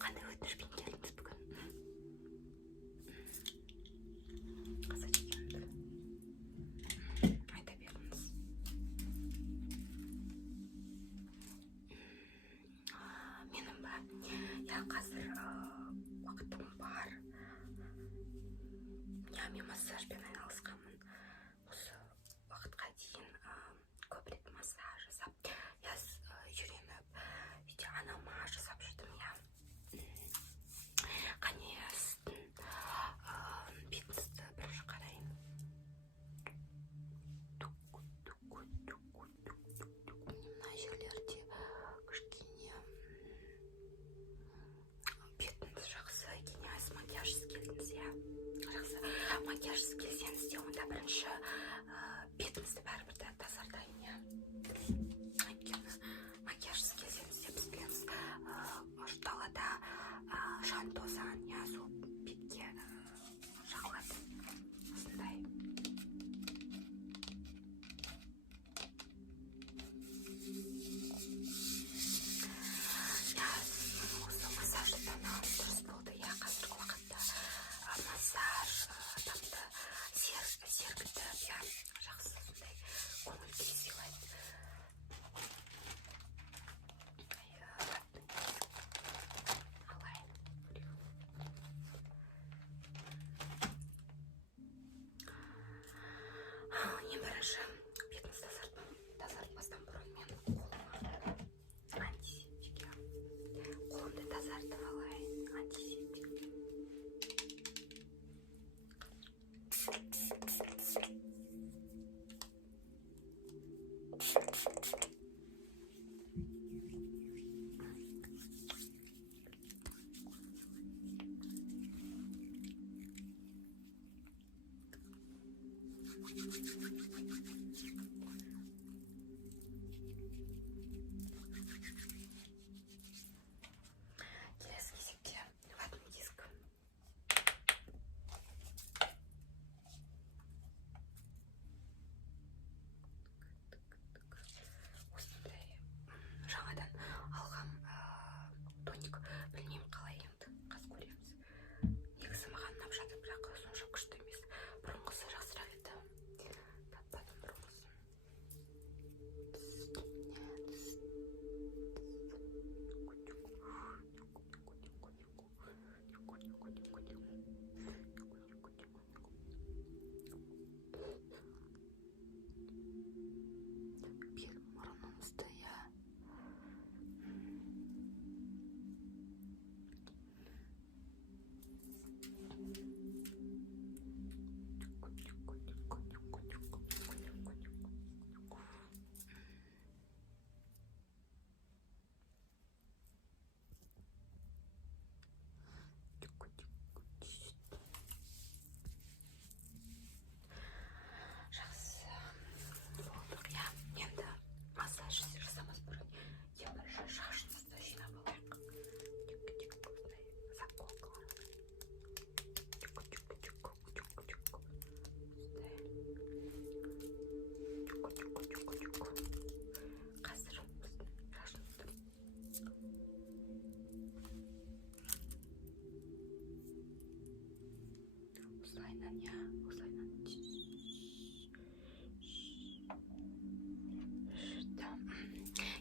қандай өтінішпен келдіңіз бүгін? Қасат екенді айта беріңіз. Менің ба? Я қазір уақытым бар. Мен массажбен айналысқанмын. Осы уақытқа дейін көп рет массаж жасап, үйреніп, үйде анама жасап жүрдім. Қане сіздің бетіңізді бірінші қарайын. Мына жерлерде кішкене бетіңіз жақсы екен, макияжсыз келдіңіз, жақсы. Макияжсыз келсеңіз де онда бірінші бетіңізді бәрібір тазартайын, өйткені макияжсыз келсеңіз де біз білеміз, далада жан тозаң, сол бетке жағылады. Осындай. Осы массажды таңдағаныңыз дұрыс болды. Қазіргі уақытта массаж адамды сергітіп, жақсы сондай көңіл күй сыйлайды. Ең бірінші бетіңізді тазартпастан бұрын мен қолымды тазартып алайын. Антисептик. Келесі кезекте ватный диск. Осындай жаңадан алғам тоник. Білмеймін қалай енді, қаз көреміз. Негізі маған ұнап жатыр, бірақ сонша күшті емес. Бұрынғысы жақсырақ еді. Татпадым бұрынғысын. Bir mұрынымызды, жақсы болдық. Енді массаж жасамас бұрын ең бірінші шашымызды жинап алайық. Заколкалар. Қазір біздің шашымызды осылайынан,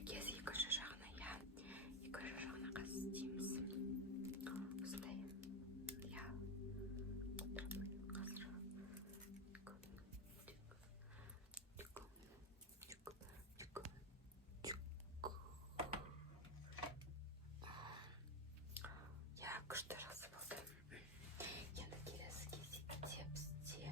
Кезі екінші жағына, қазір істейміз. Осындай, күшті жақсы болды. Енді келесі кезекте бізде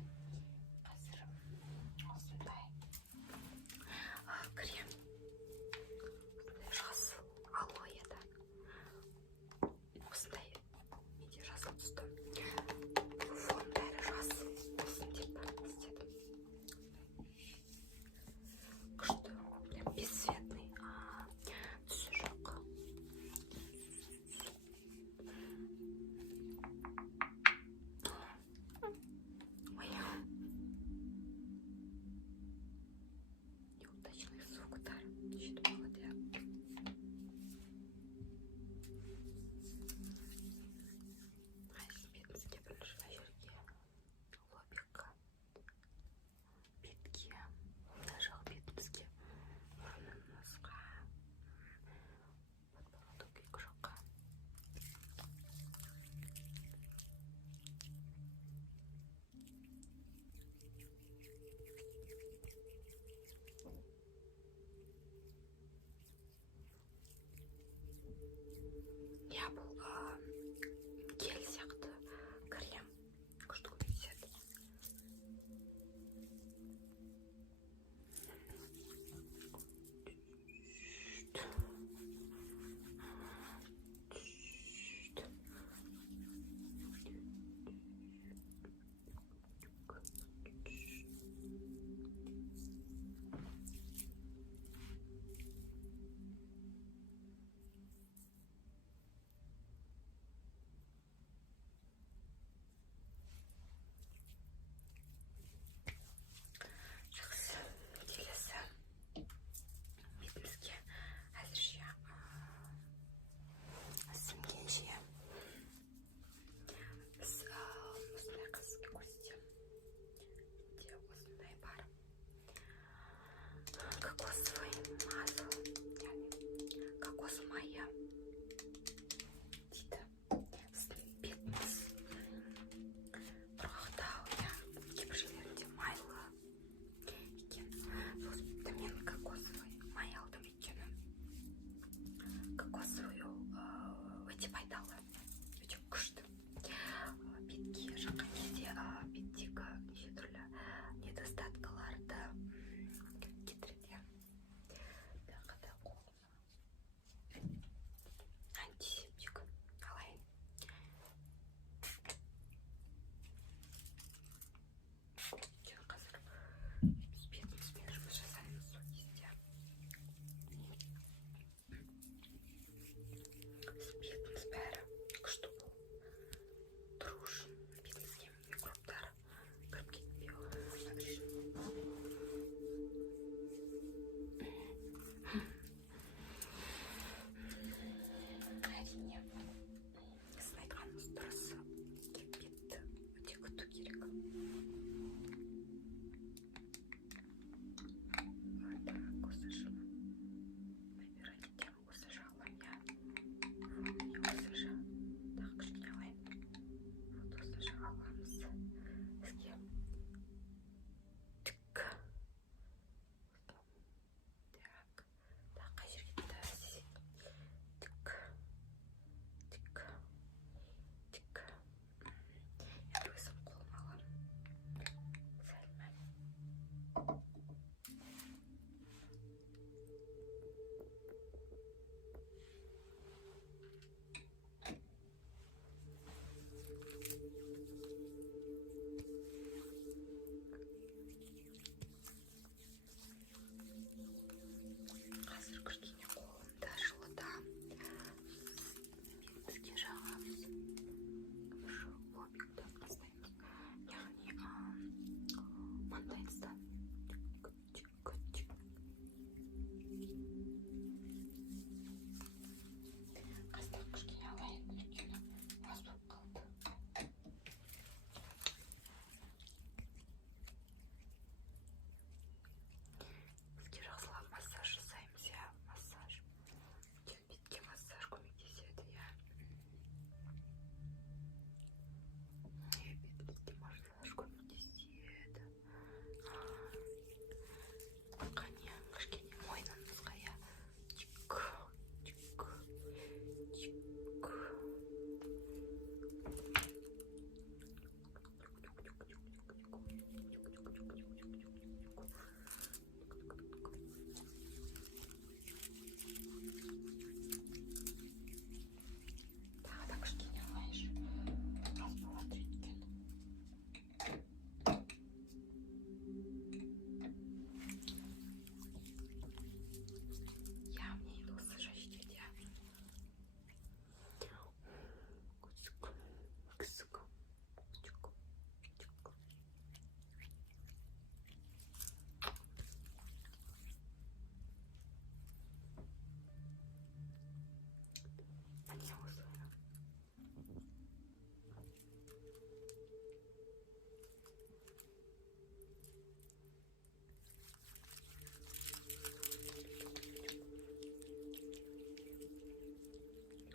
міне осылай.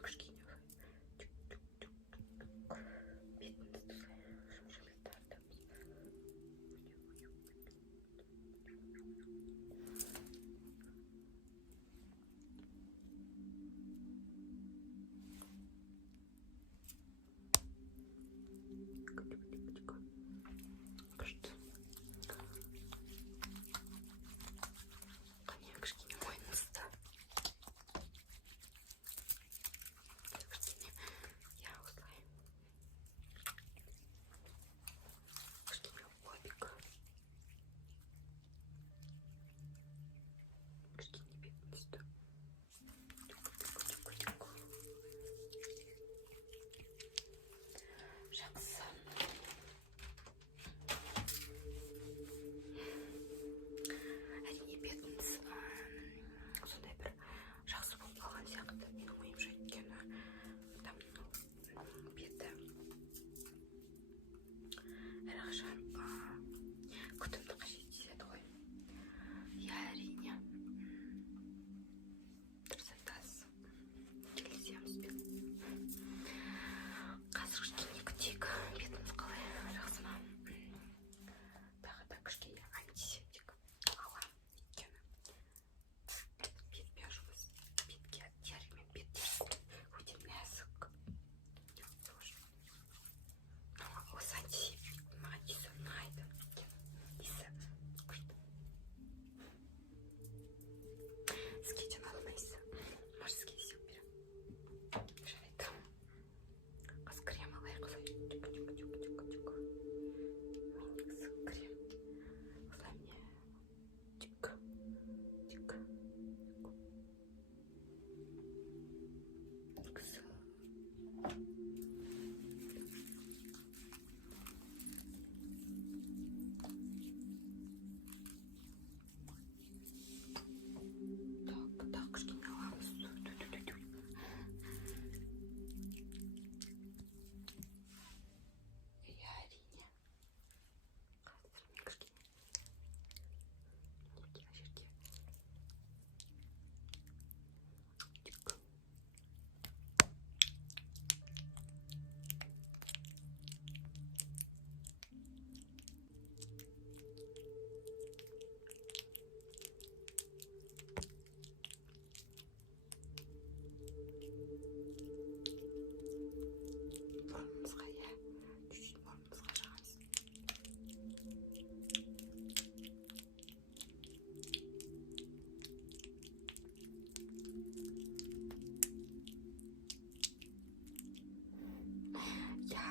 Кішкене бетімізді жұмшылтады. Қане кішкене мойныңызды. Кішкене, я осылай. Кішкене лобик. Кішкене бетіңізді. Жақсы. Әрине бетіңіз сондай бір жақсы болып қалған сияқты менің ойымша, өйткені адамның беті әрқашан күтімді қажет етеді ғой. Иә, әрине дұрыс айтасыз, келісемізбен. Қазір кішкене күтейік. Бетіңіз қалай, жақсы ма? Тағы да кішкене антисептик аламын, өйткені бетпен жұмыс, бетке терімен, бет терісі өте нәзік. Осы антисептик маған иісі ұнайды. Иісі күшті. Сізге де ұнады ма иісі? Может, сізге де сеуіп беремін? Жарайды. Қазір крем алайық. Мен негізі крем осылай мне тик так, кішкене аламыз. Иә, әрине. Қазір мен кішкене мына жерге мұрнымызға, иә, чуть-чуть мұрнымызға жағамыз. Я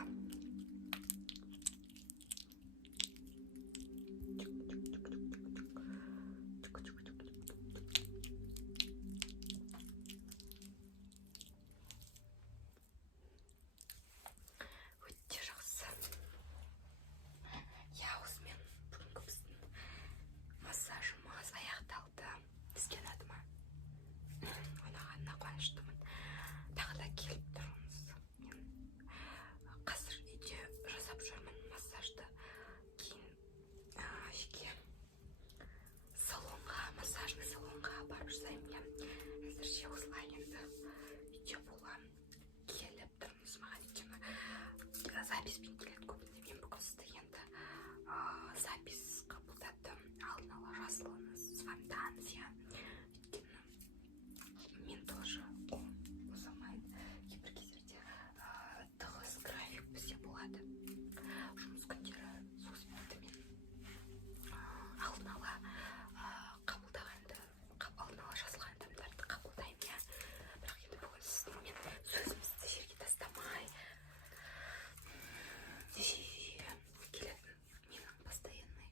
өте жақсы. Я осымен бүгінгі біздің массажымыз аяқталды. Сізге ұнады ма? Ұнағанына қуаныштымын. Тағы да келіп тұрыңыз. Мен қазір үйде жасап жүрмін массажды. Кейін жеке салонға, массажный салонға барып жасаймын. Әзірше осылай енді үйде боламын. Келіп тұрыңыз маған, өйткені записпен келеді көбінде. Мен бүгін сізді енді запис қабылдадым. Алдын ала жазылыңыз, звондаңыз, иә. Өйткені мен тоже босамайды. Кейбір кездерде тығыз график бізде болады. Жұмыс күндері, сол себепті мен алдын ала қабылдағанды, алдын ала жазылған адамдарды қабылдаймын, иә. Бірақ енді бүгін сіздің сөзімізді жерге тастамай келетін менің постоянный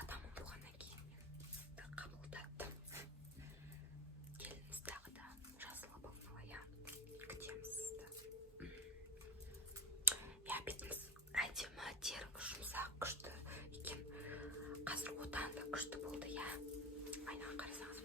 адамым болғаннан кейін мен қабылдадым. Келіңіз, тағы да жазылып алдын ала, иә, күтеміз сізді. Иә, бетіңіз әдемі, теріңіз жұмсақ, күшті екен. Қазір одан да күшті болды, иә. Айнаға қарасаңыз